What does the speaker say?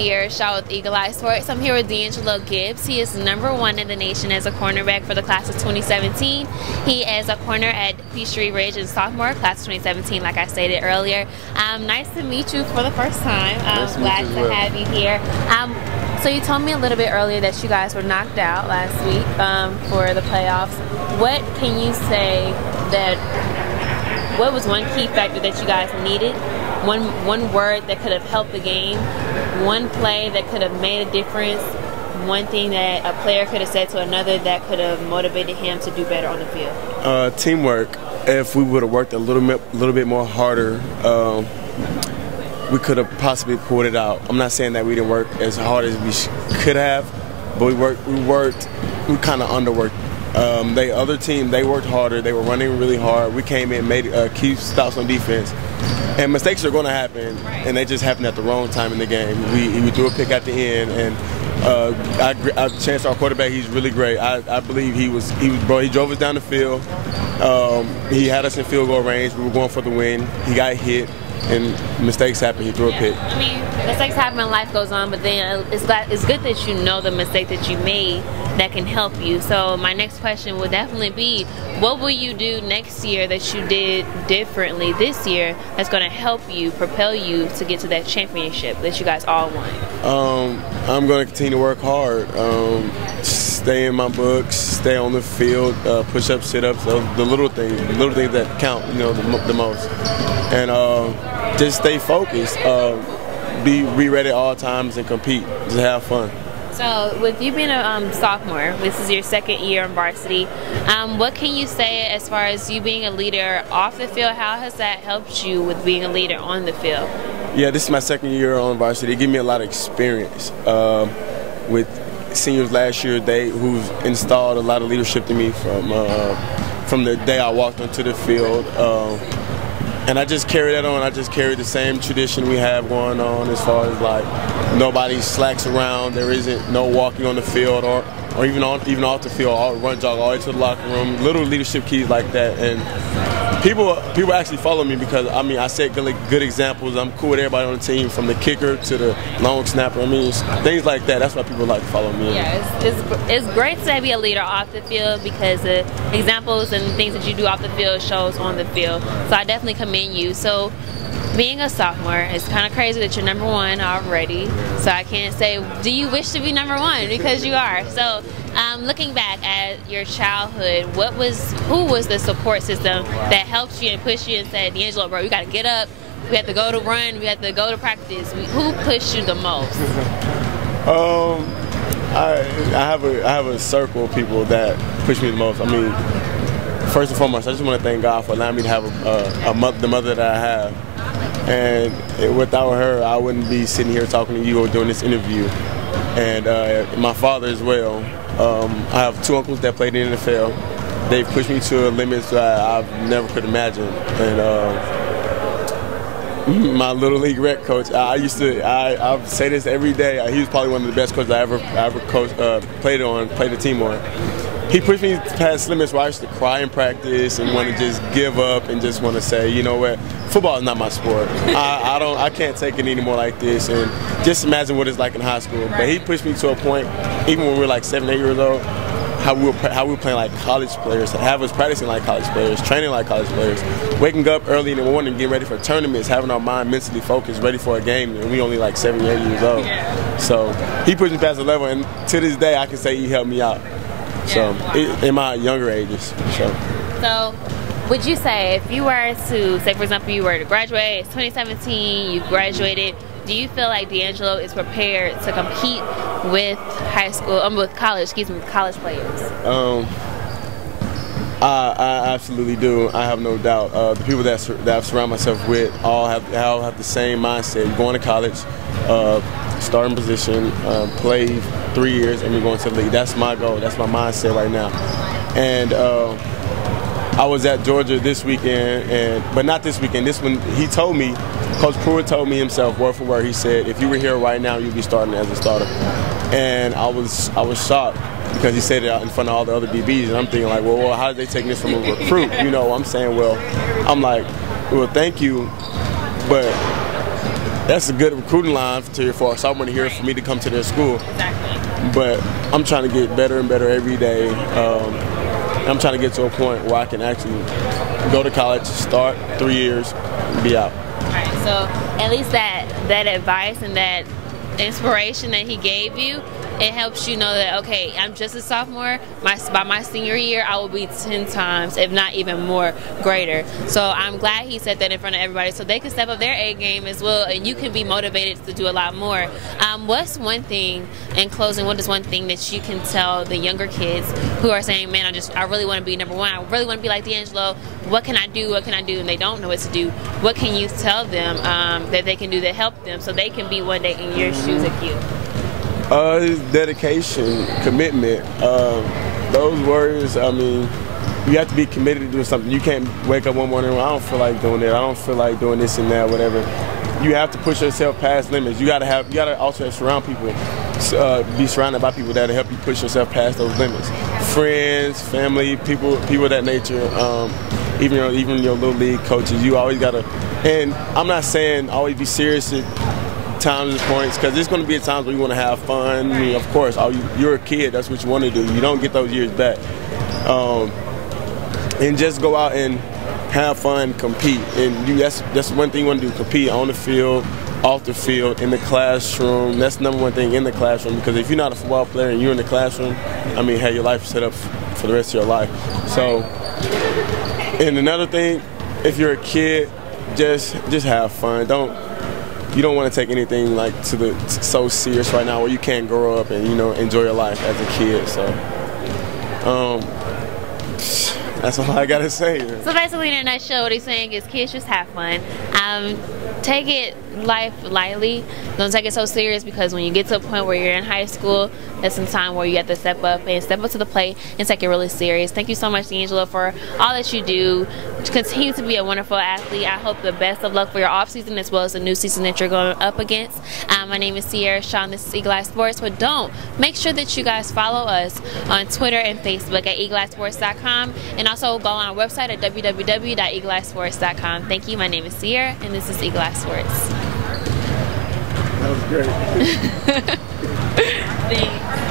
year, shot with Eagle Eye Sports. I'm here with DeAngelo Gibbs. He is #1 in the nation as a cornerback for the class of 2017. He is a corner at Peachtree Ridge and sophomore, class of 2017, like I stated earlier. Nice to meet you for the first time. I'm glad to have you here. So you told me a little bit earlier that you guys were knocked out last week for the playoffs. What can you say what was one key factor that you guys needed? One word that could have helped the game, one play that could have made a difference, one thing that a player could have said to another that could have motivated him to do better on the field. Teamwork. If we would have worked a little bit more harder, we could have possibly pulled it out. I'm not saying that we didn't work as hard as we could have, but we kind of underworked. The other team, they worked harder. They were running really hard. We came in, made key stops on defense. And mistakes are going to happen, and they just happened at the wrong time in the game. We threw a pick at the end, and I chanced our quarterback. He's really great. I believe he drove us down the field. He had us in field goal range. We were going for the win. He got hit, and mistakes happen. He threw a pick. I mean, mistakes happen and life goes on, but then it's good that you know the mistake that you made that can help you. So my next question would definitely be, what will you do next year that you did differently this year that's going to help you, propel you to get to that championship that you guys all want? I'm going to continue to work hard, stay in my books, stay on the field, push-ups, sit-ups, the little things that count, the most. And just stay focused, be ready at all times and compete, just have fun. So, with you being a sophomore, this is your second year in varsity, what can you say as far as you being a leader off the field? How has that helped you with being a leader on the field? Yeah, this is my second year on varsity. It gave me a lot of experience. With seniors last year, who've installed a lot of leadership to me from the day I walked onto the field. And I just carry that on. I just carry the same tradition we have going on as far as like nobody slacks around. There isn't no walking on the field or even off the field. I'll run jog all the way to the locker room. Little leadership keys like that. And people actually follow me because I set good examples. I'm cool with everybody on the team, from the kicker to the long snapper. Things like that. That's why people like to follow me. Yeah, it's great to be a leader off the field because the examples and things that you do off the field shows on the field. So I definitely commend you. So being a sophomore, it's kind of crazy that you're #1 already. So I can't say, do you wish to be #1? Because you are. So looking back at your childhood, who was the support system that helped you and pushed you and said, DeAngelo, bro, you got to get up. We have to go to run. We have to go to practice. Who pushed you the most? I have a circle of people that push me the most. First and foremost, I just want to thank God for allowing me to have the mother that I have. And without her, I wouldn't be sitting here talking to you or doing this interview. And my father as well. I have 2 uncles that played in the NFL. They've pushed me to limits that I never could imagine. And my little league rec coach, I say this every day. He was probably one of the best coaches I ever coached, played the team on. He pushed me past limits where I used to cry in practice and want to just give up and just want to say, you know what, football is not my sport. I can't take it anymore like this. And just imagine what it's like in high school. But he pushed me to a point, even when we were like 7, 8 years old, how we were playing like college players, have us practicing like college players, training like college players, waking up early in the morning, getting ready for tournaments, having our mind mentally focused, ready for a game, and we only like 7, 8 years old. So he pushed me past the level, and to this day I can say he helped me out. So in my younger ages. So would you say, if you were to, say for example, you were to graduate, it's 2017, you graduated, do you feel like DeAngelo is prepared to compete with college players? I absolutely do. I have no doubt. The people that I surround myself with all have the same mindset. You're going to college, starting position, play 3 years, and you're going to the league. That's my goal. That's my mindset right now. And I was at Georgia this weekend, but not this weekend. This one, he told me, Coach Pruitt told me himself, word for word. He said, if you were here right now, you'd be starting as a starter. And I was shocked because he said it out in front of all the other DBs, and I'm thinking like, well, how did they take this from a recruit? I'm saying, well, I'm like, well, thank you, but that's a good recruiting line for a sophomore to hear for me to come to their school. Exactly. But I'm trying to get better and better every day. I'm trying to get to a point where I can actually go to college, start 3 years, and be out. All right, so at least that advice and that inspiration that he gave you, it helps you know that, okay, I'm just a sophomore. By my senior year, I will be 10 times, if not even more, greater. So I'm glad he said that in front of everybody so they can step up their A game as well, and you can be motivated to do a lot more. What's one thing, in closing, what is one thing that you can tell the younger kids who are saying, man, I really want to be number one. I really want to be like DeAngelo. What can I do? What can I do? And they don't know what to do. What can you tell them that they can do to help them so they can be one day in your shoes like you? Dedication, commitment. Those words, I mean, you have to be committed to doing something. You can't wake up one morning, I don't feel like doing it. I don't feel like doing this and that, whatever. You have to push yourself past limits. You gotta also surround people, be surrounded by people that'll help you push yourself past those limits. Friends, family, people of that nature. Even your little league coaches. You always gotta. And I'm not saying always be serious at times and points, because there's going to be times where you want to have fun. I mean, of course, you're a kid. That's what you want to do. You don't get those years back. And just go out and have fun, compete. And that's one thing you want to do: compete on the field, off the field, in the classroom. That's the number one thing, in the classroom. Because if you're not a football player and you're in the classroom, I mean, hey, your life is set up for the rest of your life. So, and another thing, if you're a kid, just have fun. You don't want to take anything like so serious right now where you can't grow up and enjoy your life as a kid. So that's all I gotta say. So basically, in a nutshell, what he's saying is, kids, just have fun. Take life lightly. Don't take it so serious, because when you get to a point where you're in high school, that's some time where you have to step up to the plate and take it really serious. Thank you so much, DeAngelo, for all that you do. Continue to be a wonderful athlete. I hope the best of luck for your off season as well as the new season that you're going up against. My name is Sierra Sean. This is Eagle Eye Sports. But make sure that you guys follow us on Twitter and Facebook at eagleeyesports.com, and also go on our website at www.eagleeyesports.com. Thank you. My name is Sierra, and this is Eagle Eye Sports. That was great. Thanks.